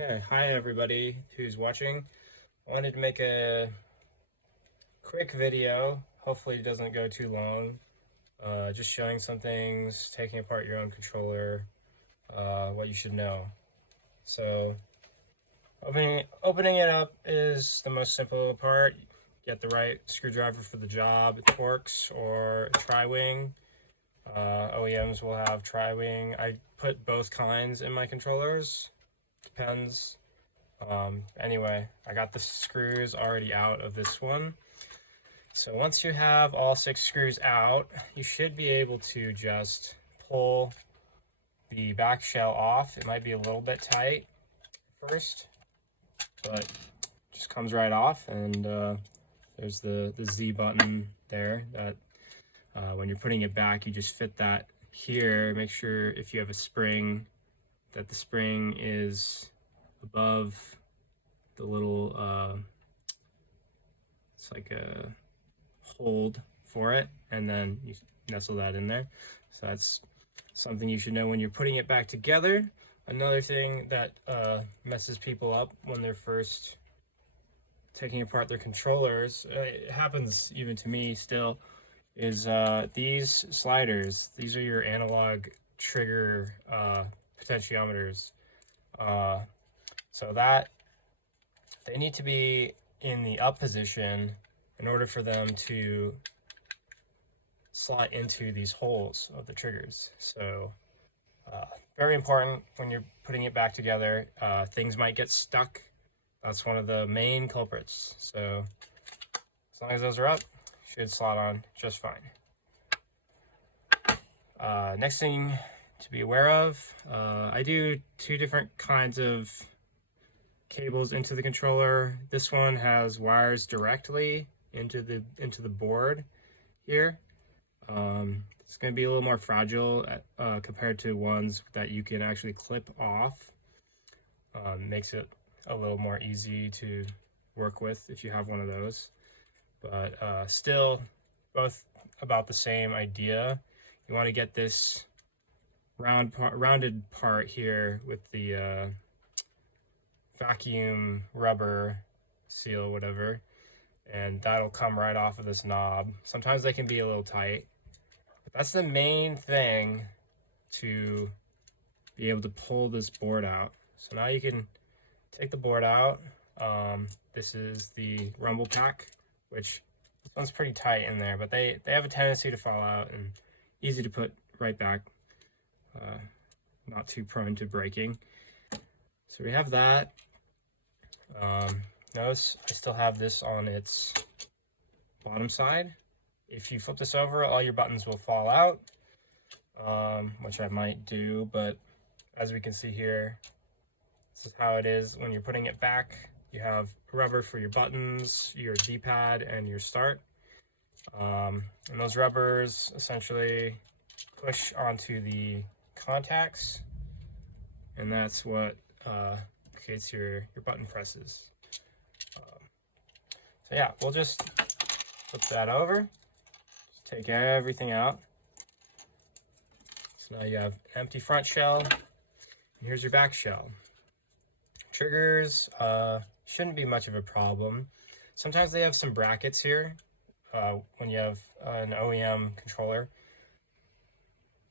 Okay, hi everybody who's watching. I wanted to make a quick video. Hopefully it doesn't go too long. Just showing some things, taking apart your own controller, what you should know. So opening it up is the most simple part. Get the right screwdriver for the job, Torx or tri-wing. OEMs will have tri-wing. I put both kinds in my controllers. Depends. Anyway, I got the screws already out of this one. So once you have all 6 screws out, you should be able to just pull the back shell off. It might be a little bit tight first, but just comes right off. And there's the Z button there that when you're putting it back, you just fit that here. Make sure if you have a spring that the spring is above the little it's like a hold for it, and then you nestle that in there. So that's something you should know when you're putting it back together. Another thing that messes people up when they're first taking apart their controllers, it happens even to me still, is these sliders. These are your analog trigger potentiometers. So that they need to be in the up position in order for them to slot into these holes of the triggers. So very important when you're putting it back together. Things might get stuck. That's one of the main culprits. So as long as those are up, should slot on just fine. Next thing to be aware of, I do 2 different kinds of cables into the controller. This one has wires directly into the board here. It's going to be a little more fragile compared to ones that you can actually clip off. Makes it a little more easy to work with if you have one of those, but still both about the same idea. You want to get this rounded part here with the vacuum rubber seal, whatever, and that'll come right off of this knob. Sometimes they can be a little tight, but that's the main thing to be able to pull this board out. So now you can take the board out. This is the rumble pack, which this one's pretty tight in there, but they have a tendency to fall out and easy to put right back. Not too prone to breaking. So we have that. Notice I still have this on its bottom side. If you flip this over, all your buttons will fall out, which I might do, but as we can see here, this is how it is when you're putting it back. You have rubber for your buttons, your D-pad, and your start. And those rubbers essentially push onto the contacts, and that's what creates your button presses. So yeah, we'll just flip that over, just take everything out. So now you have an empty front shell, and here's your back shell. Triggers shouldn't be much of a problem. Sometimes they have some brackets here when you have an OEM controller.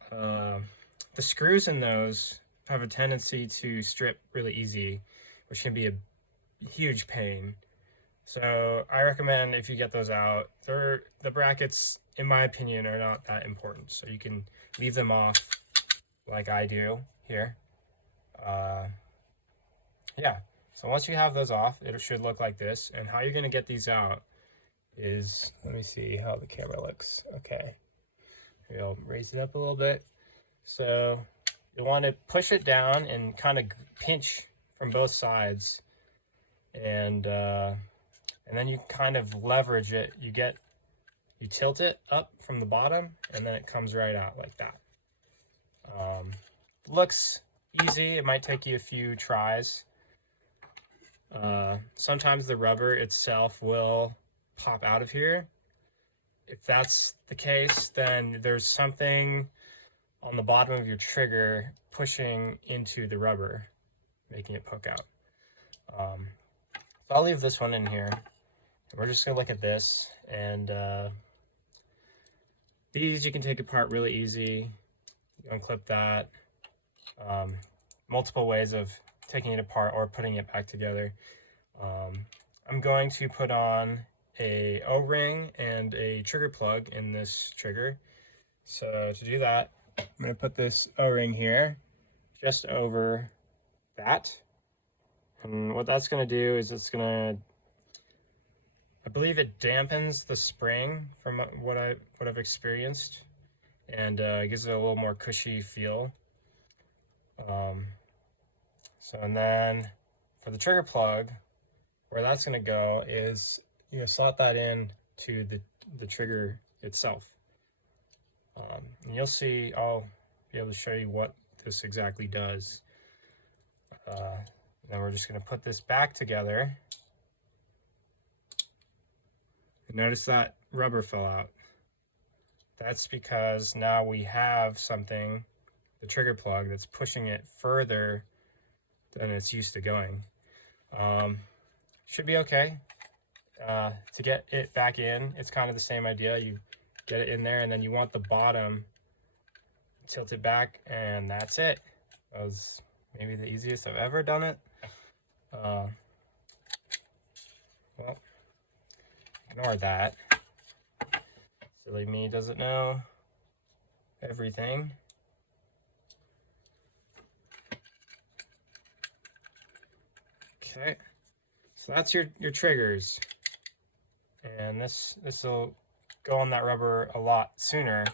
The screws in those have a tendency to strip really easy, which can be a huge pain. So I recommend if you get those out, the brackets, in my opinion, are not that important. So you can leave them off like I do here. Yeah, so once you have those off, it should look like this. And how you're going to get these out is, let me see how the camera looks. Okay, maybe I'll raise it up a little bit. So you want to push it down and kind of pinch from both sides, and then you kind of leverage it. You tilt it up from the bottom, and then it comes right out like that. Looks easy. It might take you a few tries. Sometimes the rubber itself will pop out of here. If that's the case, then there's something on the bottom of your trigger pushing into the rubber, making it poke out. So I'll leave this one in here. We're just gonna look at this, and these you can take apart really easy. You unclip that. Multiple ways of taking it apart or putting it back together. I'm going to put on a O-ring and a trigger plug in this trigger. So to do that, I'm going to put this O-ring here just over that. And what that's going to do is it's going to, I believe it dampens the spring from what I've experienced, and gives it a little more cushy feel. And then for the trigger plug, where that's going to go is slot that in to the trigger itself. And you'll see, I'll be able to show you what this exactly does. Then we're just going to put this back together. And notice that rubber fell out. That's because now we have something, the trigger plug, that's pushing it further than it's used to going. Should be okay. To get it back in, it's kind of the same idea. You get it in there, and then you want the bottom tilted back, and that's it. That was maybe the easiest I've ever done it. Well, ignore that. Silly me doesn't know everything. Okay, so that's your triggers, and this will go on that rubber a lot sooner.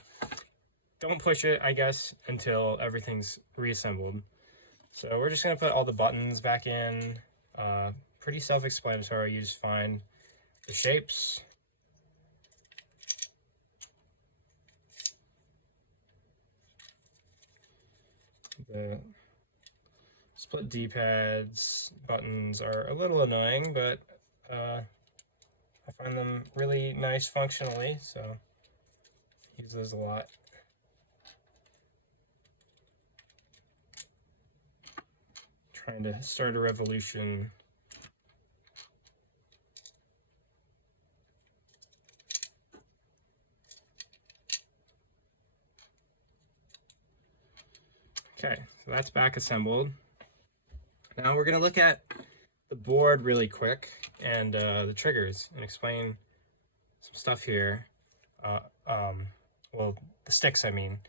Don't push it, I guess, until everything's reassembled. So we're just gonna put all the buttons back in. Pretty self-explanatory. You just find the shapes, the split D-pads buttons are a little annoying, but I find them really nice functionally, so use those a lot. Trying to start a revolution. Okay, so that's back assembled. Now we're going to look at the board really quick and the triggers and explain some stuff here. Well, the sticks, I mean.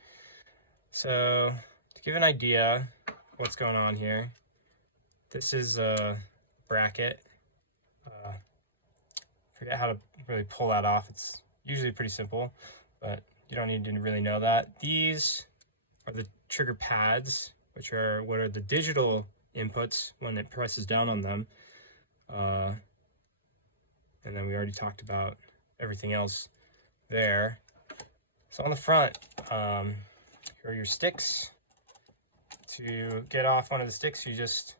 So to give an idea what's going on here, this is a bracket. Forget how to really pull that off. It's usually pretty simple, but you don't need to really know that. These are the trigger pads, which are what are the digital inputs when it presses down on them. And then we already talked about everything else there. So on the front, here are your sticks. To get off one of the sticks, you just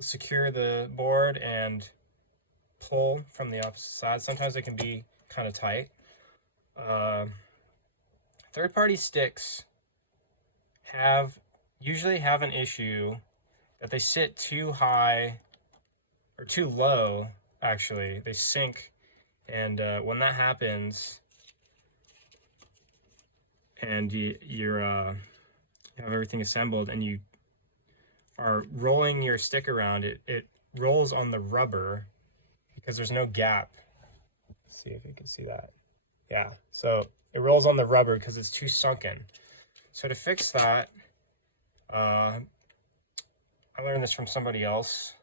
secure the board and pull from the opposite side. Sometimes it can be kind of tight. Third-party sticks usually have an issue that they sit too high or too low. Actually, they sink, and when that happens, and you have everything assembled, and you are rolling your stick around, it rolls on the rubber because there's no gap. Let's see if you can see that. Yeah, so it rolls on the rubber because it's too sunken. So to fix that, I learned this from somebody else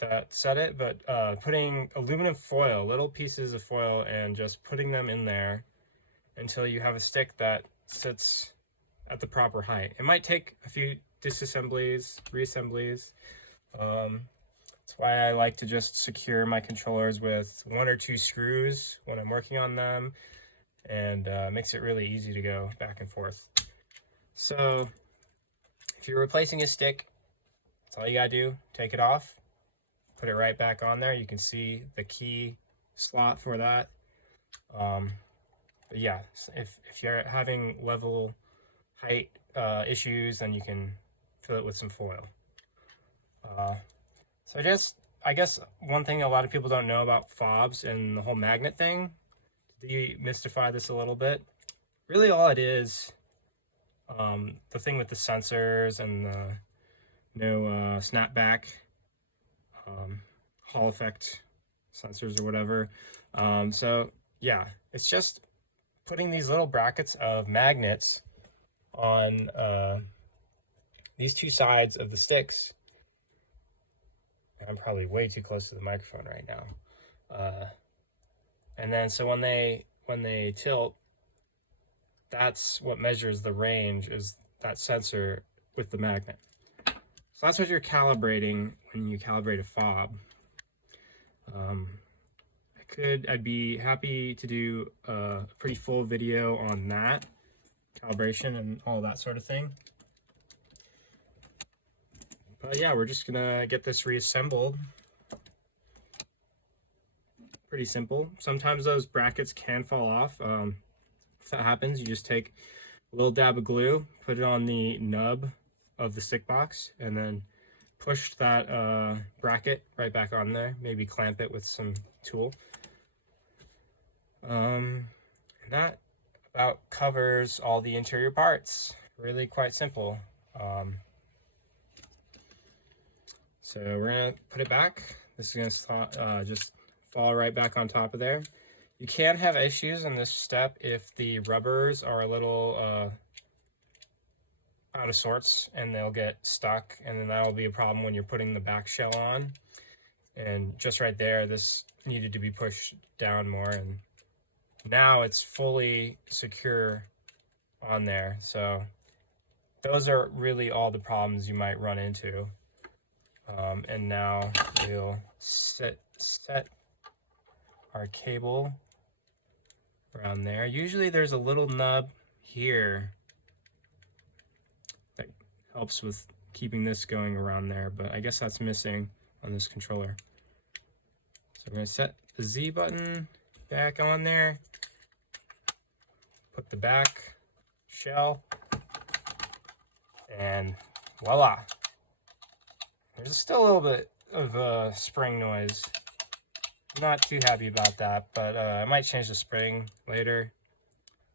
that said it, but putting aluminum foil, little pieces of foil, and just putting them in there until you have a stick that sits at the proper height. It might take a few disassemblies, reassemblies. That's why I like to just secure my controllers with 1 or 2 screws when I'm working on them, and makes it really easy to go back and forth. So if you're replacing a stick, that's all you gotta do. Take it off, put it right back on there. You can see the key slot for that. But yeah, if you're having level height issues, then you can fill it with some foil. So I guess one thing a lot of people don't know about fobs and the whole magnet thing, to demystify this a little bit, really all it is, the thing with the sensors and the no snapback, Hall effect sensors or whatever. So yeah, it's just putting these little brackets of magnets on these two sides of the sticks. I'm probably way too close to the microphone right now. And then so when they tilt, that's what measures the range, is that sensor with the magnet. So that's what you're calibrating when you calibrate a fob. I'd be happy to do a pretty full video on that, calibration and all that sort of thing. But yeah, we're just gonna get this reassembled. Pretty simple. Sometimes those brackets can fall off. If that happens, you just take a little dab of glue, put it on the nub of the stick box, and then push that bracket right back on there. Maybe clamp it with some tool. And that about covers all the interior parts. Really quite simple. So we're gonna put it back. This is gonna just fall right back on top of there. You can have issues in this step if the rubbers are a little out of sorts and they'll get stuck, and then that'll be a problem when you're putting the back shell on. And just right there, this needed to be pushed down more, and now it's fully secure on there. So those are really all the problems you might run into. And now we'll set our cable around there. Usually there's a little nub here that helps with keeping this going around there, but I guess that's missing on this controller. So we're going to set the Z button back on there, put the back shell, and voila. There's still a little bit of spring noise. I'm not too happy about that, but I might change the spring later.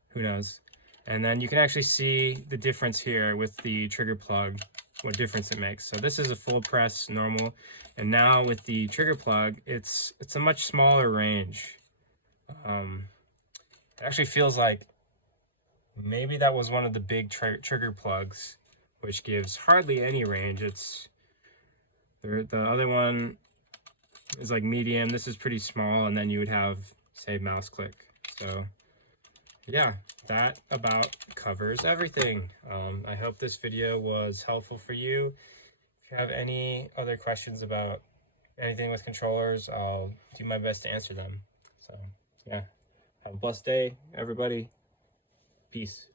Who knows? And then you can actually see the difference here with the trigger plug, what difference it makes. So this is a full press normal, and now with the trigger plug, it's a much smaller range. It actually feels like maybe that was one of the big trigger plugs, which gives hardly any range. The other one is like medium. This is pretty small, and then you would have, say, mouse click. So yeah, that about covers everything. I hope this video was helpful for you. If you have any other questions about anything with controllers, I'll do my best to answer them. So yeah, have a blessed day, everybody. Peace.